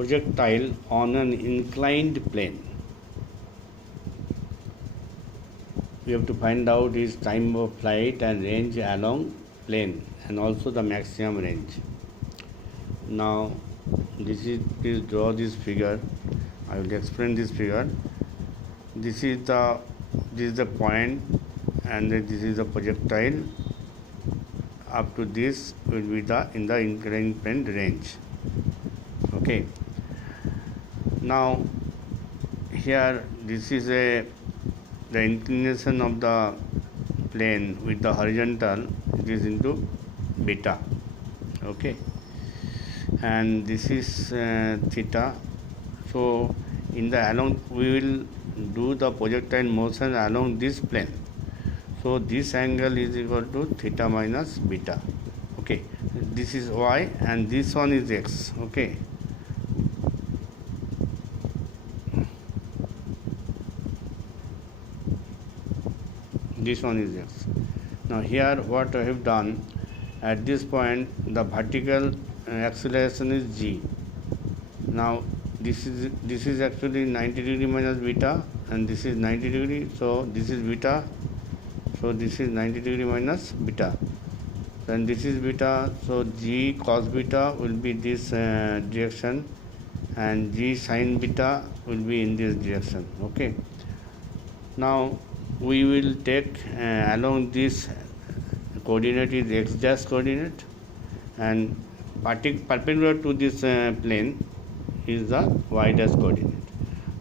projectile on an inclined plane. We have to find out its time of flight and range along plane and also the maximum range. Now please draw this figure. I will explain this figure. This is the point, and this is the projectile. Up to this will be in the inclined plane range. Okay. Now here this is the inclination of the plane with the horizontal. It is into beta. Okay. And this is theta. So we will do the projectile motion along this plane. So this angle is equal to theta minus beta. Okay, this is y and this one is x. Okay, this one is x. Now here what I have done, at this point the vertical acceleration is g. Now this is actually 90 degree minus beta, and this is 90 degree, so this is beta. So this is 90 degree minus beta, and this is beta, so g cos beta will be this direction, and g sin beta will be in this direction. Okay, now we will take along this coordinate is x dash coordinate, and perpendicular to this plane is the y dash coordinate.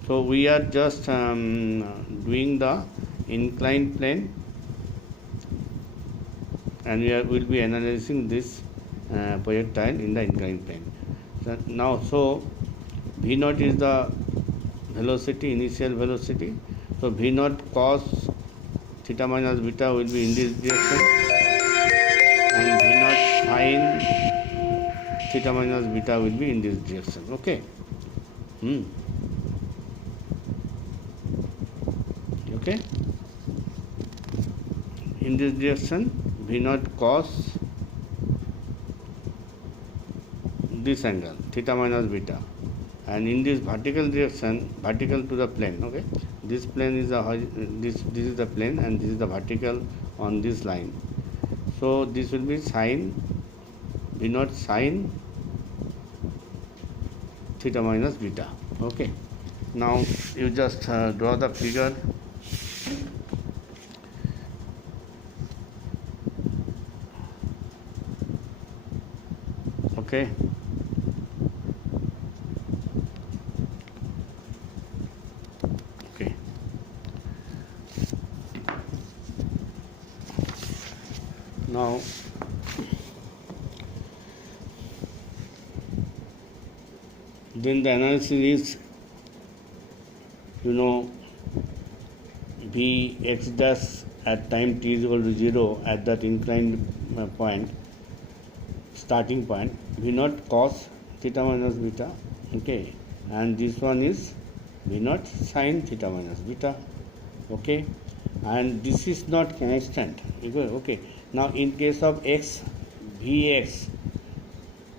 So we are just doing the inclined plane, and we will be analyzing this projectile in the inclined plane. So V naught is the velocity, initial velocity. So V naught cos theta minus beta will be in this direction, and V naught sin theta minus beta will be in this direction. Okay. Okay. In this direction, V naught cos this angle theta minus beta, and in this vertical direction, vertical to the plane. Okay, this plane is this is the plane, and this is the vertical on this line. So this will be sin V naught sin theta minus beta. Okay, now you just draw the figure. Okay, now then the analysis is, V x dash at time t is equal to 0 at that inclined point, starting point, V naught cos theta minus beta. Okay, and this one is V naught sin theta minus beta. Okay, and this is not constant. Okay, now in case of x, Vx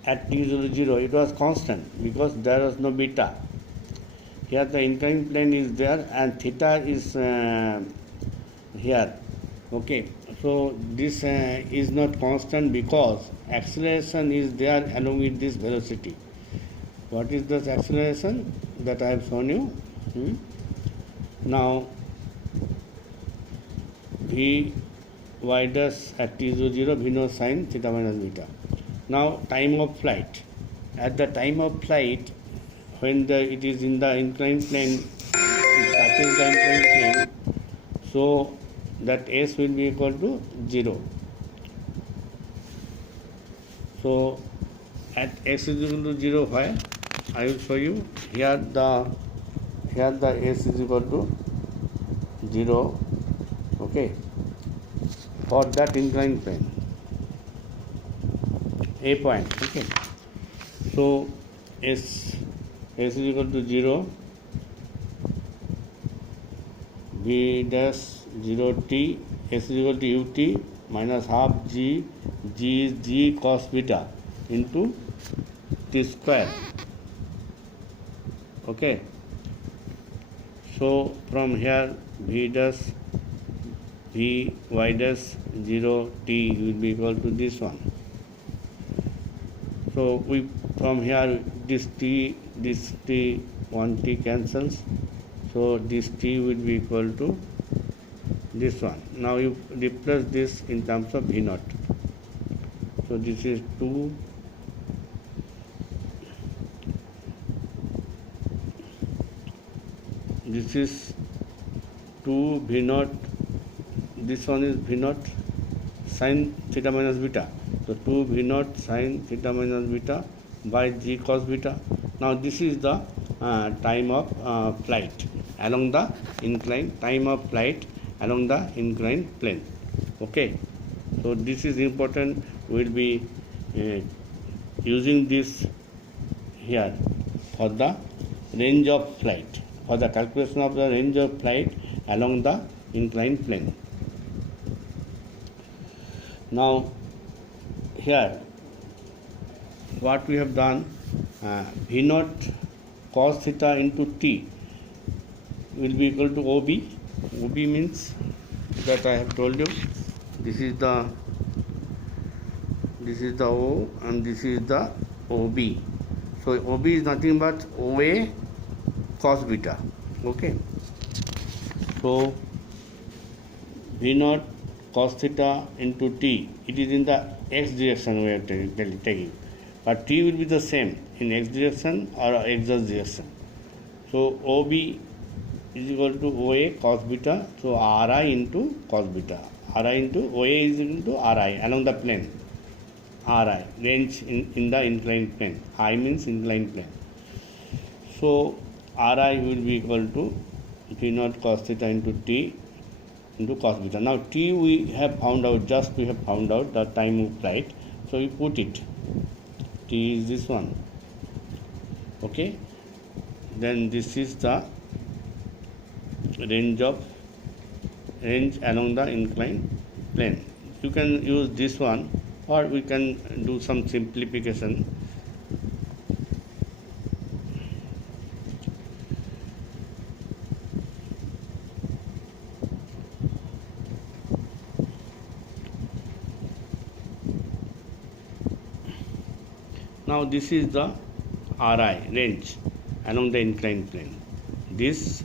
at t is equal to 0, it was constant because there was no beta. Here the inclined plane is there and theta is here. Okay, so this is not constant because acceleration is there along with this velocity. What is this acceleration that I have shown you? Now V y dash at t is 0, V naught sin theta minus beta. Now time of flight. At the time of flight, when it is in the inclined plane, it touches the inclined plane, so that s will be equal to 0. So at x is equal to 0, why? I will show you. Here the s is equal to 0. Okay, for that inclined plane, a point. Okay, so s is equal to 0, v dash 0t, s is equal to ut minus half g is g cos beta into t square. Okay, so from here v dash y dash 0 t will be equal to this one. So we from here this t 1 t cancels, so this t will be equal to this one. Now you replace this in terms of v naught. So this is 2 this is 2 v naught, this one is v naught sin theta minus beta, so 2 v naught sin theta minus beta by g cos beta. Now this is the time of flight along the inclined plane. Okay, so this is important. We will be using this here for the range of flight, for the calculation of the range of flight along the inclined plane. Now here what we have done, v naught cos theta into t will be equal to OB. OB means that I have told you, this is the O and this is the OB. So OB is nothing but OA cos beta. Okay, so v naught cos theta into t, it is in the x direction we are taking, but t will be the same in x direction or x direction. So OB is equal to OA cos beta, so Ri into cos beta, Ri into OA is equal to Ri along the plane, Ri range in the inclined plane, I means inclined plane. So Ri will be equal to v naught cos theta into t into cos beta. Now t we have found out, the time of flight, so we put it, t is this one. Okay, then this is the range along the inclined plane. You can use this one, or we can do some simplification. Now this is the Ri range along the inclined plane. This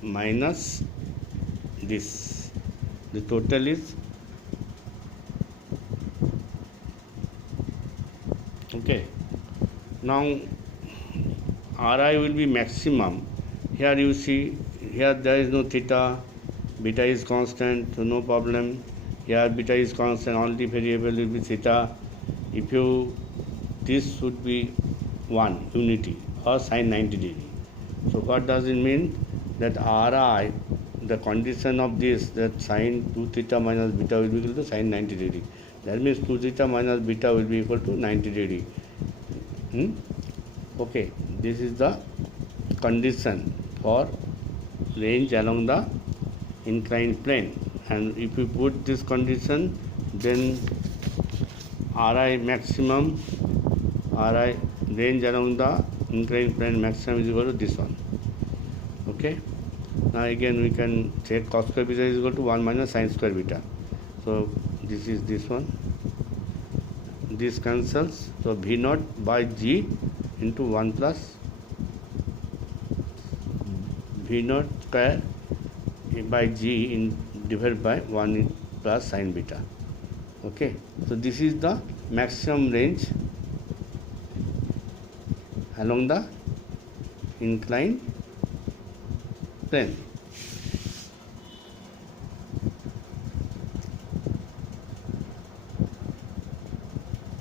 minus this, the total is, okay. Now Ri will be maximum. Here you see, here there is no theta, beta is constant, so no problem. Here beta is constant, only variable will be theta. If you, this should be 1 unity or sin 90 degree. So what does it mean? That Ri, the condition of this, that sin 2 theta minus beta will be equal to sin 90 degree. That means 2 theta minus beta will be equal to 90 degree. Okay, this is the condition for range along the inclined plane. And if you put this condition, then Ri maximum, Ri range along the inclined plane maximum is equal to this one. Okay, now again we can check cos square beta is equal to 1 minus sin square beta. So this is this one, this cancels, so v naught by g into 1 plus v naught square by g in divided by 1 plus sin beta. Okay, so this is the maximum range along the inclined plane.